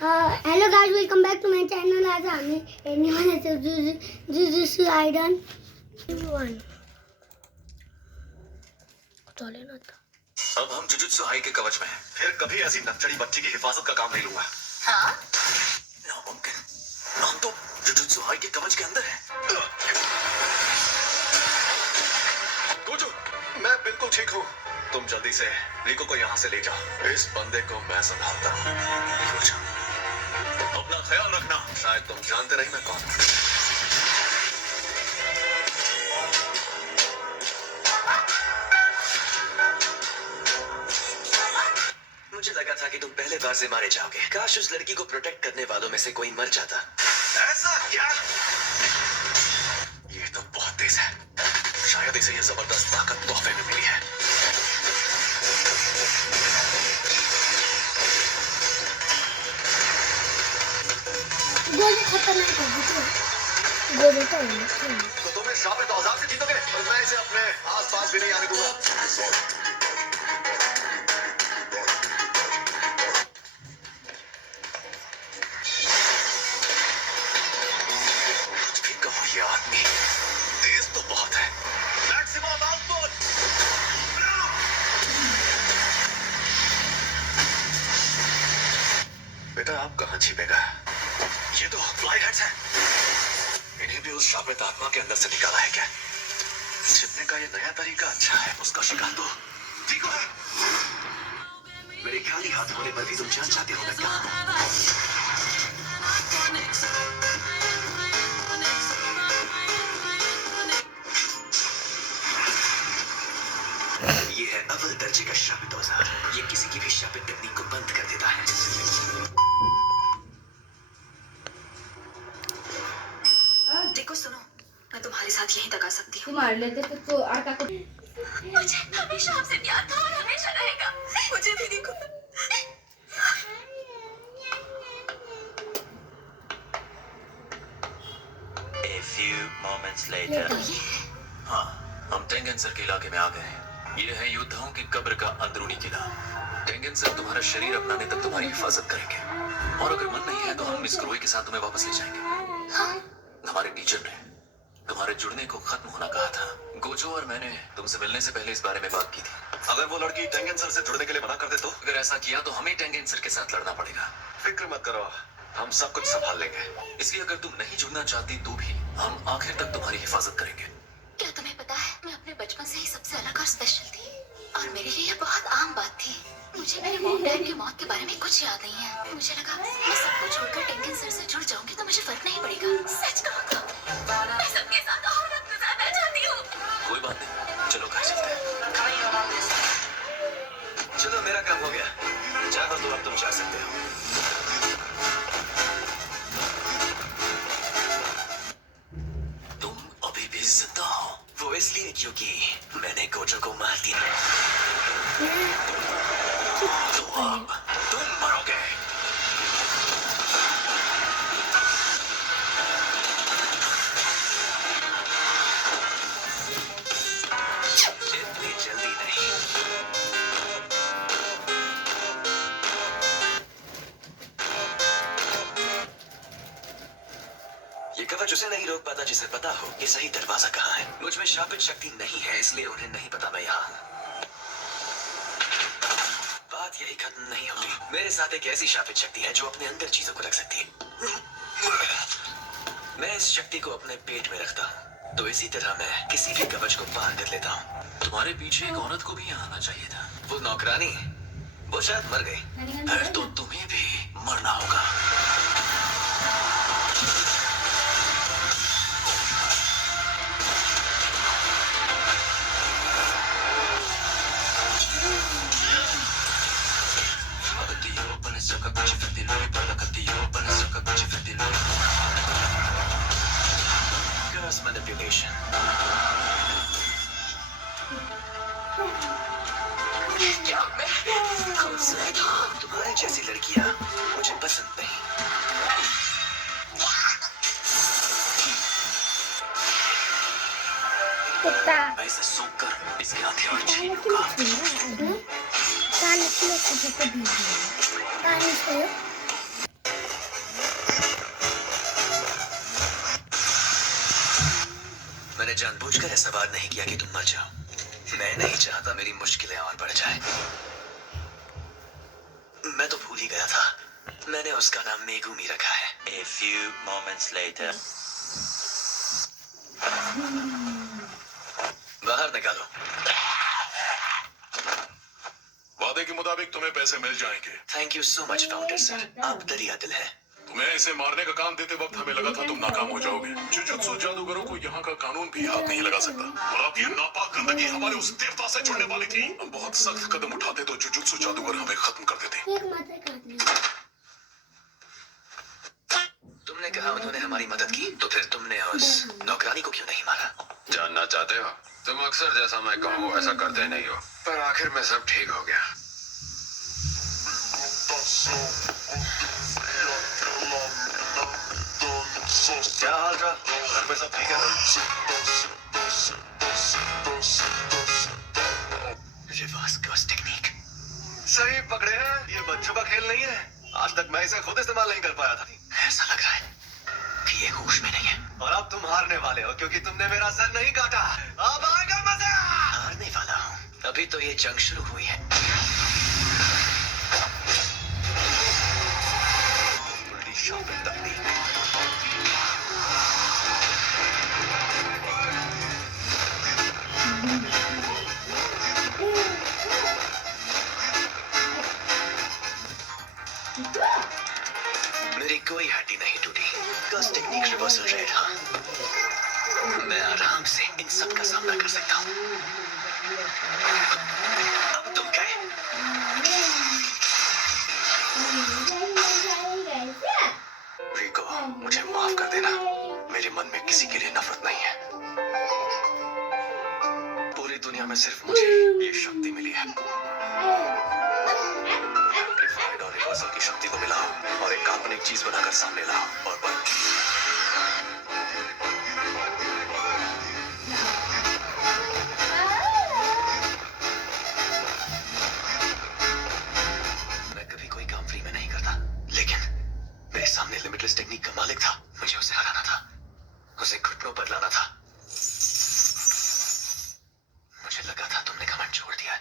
Hello guys, welcome back to my channel. आज हमें खेलने वाले थे जुजुत्सु काइसन 1 चले ना था। अब हम जुजुत्सु आई के कवच में हैं। फिर कभी ऐसी नकचड़ी बच्ची की हिफाजत का काम नहीं लूंगा। हाँ? नामुमकिन। हम तो जुजुत्सु आई के कवच के अंदर हैं। गोजो, मैं बिल्कुल ठीक हूँ। तुम जल्दी से रिको को यहाँ से ले जाओ। इस बंदे को मैं संभालता हूँ। गोजो, अपना ख्याल रखना। शायद तुम जानते नहीं मैं कौन हूँ। मुझे लगा था कि तुम पहले बार से मारे जाओगे। काश उस लड़की को प्रोटेक्ट करने वालों में से कोई मर जाता। ऐसा क्या? ये तो बहुत तेज है। शायद इसे ये जबरदस्त ताकत तोहफे में मिली है। गोली खतरनाक है। गोली तो तुम्हें शाबित औजार से जीतोगे और मैं इसे अपने आसपास भी नहीं आने दूंगा। ये आदमी तेज तो बहुत है। Maximum output. बेटा आप कहाँ छिपेगा? ये तो फ्लाई हेड्स हैं। इन्हें भी उस शापित आत्मा के अंदर से निकाला है क्या? छिपने का ये नया तरीका अच्छा है। उसका शिकार तो ठीक है। मेरे खाली हाथ होने पर भी तुम जान चाहते हो मैं कहाँ हूँ। ये है अव्वल दर्जे का शापित औजार। ये किसी की भी शापित टेक्निक को बंद कर देता है। देखो सुनो, मैं तुम्हारे साथ यहीं तक आ सकती हूँ। मार लेते तो आटा को मुझे हमेशा आपसे प्यार था और हमेशा रहेगा। मुझे भी देखो। A few moments later. हाँ, हम टेंगन सर के इलाके में आ गए हैं। ये है योद्धाओं की कब्र का अंदरूनी किला। टेंगन सर तुम्हारा शरीर अपनाने तक तुम्हारी हिफाजत करेंगे और अगर मन नहीं है तो हम इस क्रोई के साथ तुम्हें वापस ले जाएंगे। हमारे टीचर ने तुम्हारे जुड़ने को खत्म होना कहा था। गोजो और मैंने तुमसे मिलने से पहले इस बारे में बात की थी। अगर वो लड़की टेंगन सर से जुड़ने के लिए मना कर दे तो? अगर ऐसा किया तो हमें टेंगन सर के साथ लड़ना पड़ेगा। फिक्र मत करो, हम सब कुछ संभाल लेंगे। इसलिए अगर तुम नहीं जुड़ना चाहती तो भी हम आखिर तक तुम्हारी हिफाजत करेंगे। क्या तुम्हें पता है, मैं अपने बचपन से ही सबसे अलग और स्पेशल थी और मेरे लिए यह बहुत आम बात थी। मुझे मेरे मॉम डैड की मौत के बारे में कुछ याद नहीं है। मुझे लगा मैं सबको छोड़कर टेंगन सर से जुड़ जाऊंगी तो मुझे फर्क नहीं पड़ेगा। सच कहूं तो मैं सबके साथ और वक्त गुजारना चाहती हूँ। कोई बात नहीं, चलो घर चलते हैं। चलो मेरा काम हो गया। चाहो तो अब तुम जा सकते हो। तुम अभी भी जिंदा हो। वो इसलिए क्योंकि मैंने गोजो को मार दिया। तो अब तुम मरोगे। इतनी जल्दी नहीं। ये कवच उसे नहीं रोक पाता जिसे पता हो कि सही दरवाजा कहाँ है। मुझ में शापित शक्ति नहीं है इसलिए उन्हें नहीं पता मैं यहाँ हूँ। बात यही खत्म नहीं होती। मेरे साथ एक ऐसी शापित शक्ति है जो अपने अंदर चीजों को रख सकती है। मैं इस शक्ति को अपने पेट में रखता हूँ तो इसी तरह मैं किसी भी कवच को पार कर लेता हूँ। तुम्हारे पीछे एक औरत को भी यहाँ आना चाहिए था। वो नौकरानी, वो शायद मर गई। फिर तो तुम्हें भी मरना होगा। Curse manipulation. क्या मैं खूबसूरत हूँ? तुम्हारी जैसी लड़कियाँ मुझे पसंद नहीं। मैं इसे सूख कर इसके हथियार छीन लूंगा। कान जानबूझकर ऐसा वार नहीं किया कि तुम मर जाओ। मैं नहीं चाहता मेरी मुश्किलें और बढ़ जाएं। मैं तो भूल ही गया था, मैंने उसका नाम मेगुमी रखा है। A few moments later. बाहर निकालो। वादे के मुताबिक तुम्हें पैसे मिल जाएंगे। Thank you so much founder sir, आप दरिया दिल है। तुम्हें इसे मारने का काम देते वक्त हमें लगा था तुम नाकाम हो जाओगे। जुजुत्सु जादूगरों को यहाँ का कानून भी हाथ नहीं लगा सकता, और अब ये नापाक गंदगी हमारे उस देवता से जुड़ने वाली थी। हम बहुत सख्त कदम उठाते तो जुजुत्सु जादूगर हमें खत्म कर देते। एक मात्र काट लिया। तुमने कहा उन्होंने हमारी मदद की, तो फिर तुमने उस नौकरानी को क्यों नहीं मारा? जानना चाहते हो? तुम अक्सर जैसा मैं कहूँ वैसा करते नहीं हो, पर आखिर में सब ठीक हो गया। क्या हाल रहा? घर में सब ठीक है ना? रिवर्स कर्स टेक्निक सही पकड़े हैं। ये बच्चों का खेल नहीं है। आज तक मैं इसे खुद इस्तेमाल नहीं कर पाया था। ऐसा लग रहा है कि ये होश में नहीं है। और अब तुम हारने वाले हो क्योंकि तुमने मेरा सर नहीं काटा। अब आएगा मजा। हारने वाला हूँ? अभी तो ये जंग शुरू हुई है। उल्टी शॉपिंग तकनीक। मेरी कोई हड्डी नहीं टूटी। Curse technique reversal red. हाँ, मैं आराम से इन सब का सामना कर सकता हूँ। अब तुम गए। रिको, मुझे माफ कर देना। मेरे मन में किसी के लिए नफरत नहीं है। पूरी दुनिया में सिर्फ मुझे ये शक्ति मिली है। एम्प्लीफाइड और रिवर्सल की शक्ति को मिलाओ और एक काल्पनिक चीज बनाकर सामने लाओ और बन। मैं कभी कोई काम फ्री में नहीं करता, लेकिन मेरे सामने लिमिटलेस टेक्निक का मालिक था। मुझे उसे हराना था, उसे घुटनों पर लाना था। मुझे लगा था तुमने घमंड छोड़ दिया।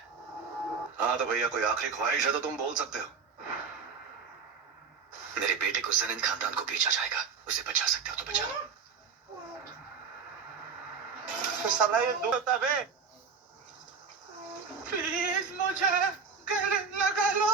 हाँ तो भैया, कोई आखिरी ख्वाहिश है तो तुम बोल सकते हो। मेरे बेटे को जनिन खानदान को बेचा जाएगा। उसे बचा सकते हो तो बचा लो। साला ये दुखता बे। प्लीज मुझे गले लगा लो।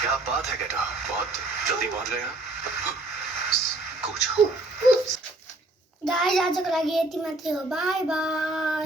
क्या बात है बेटा, बहुत जल्दी पहुंच गए हो। कूदो। गाइस आज तक लगी थी, मत बाय बाय।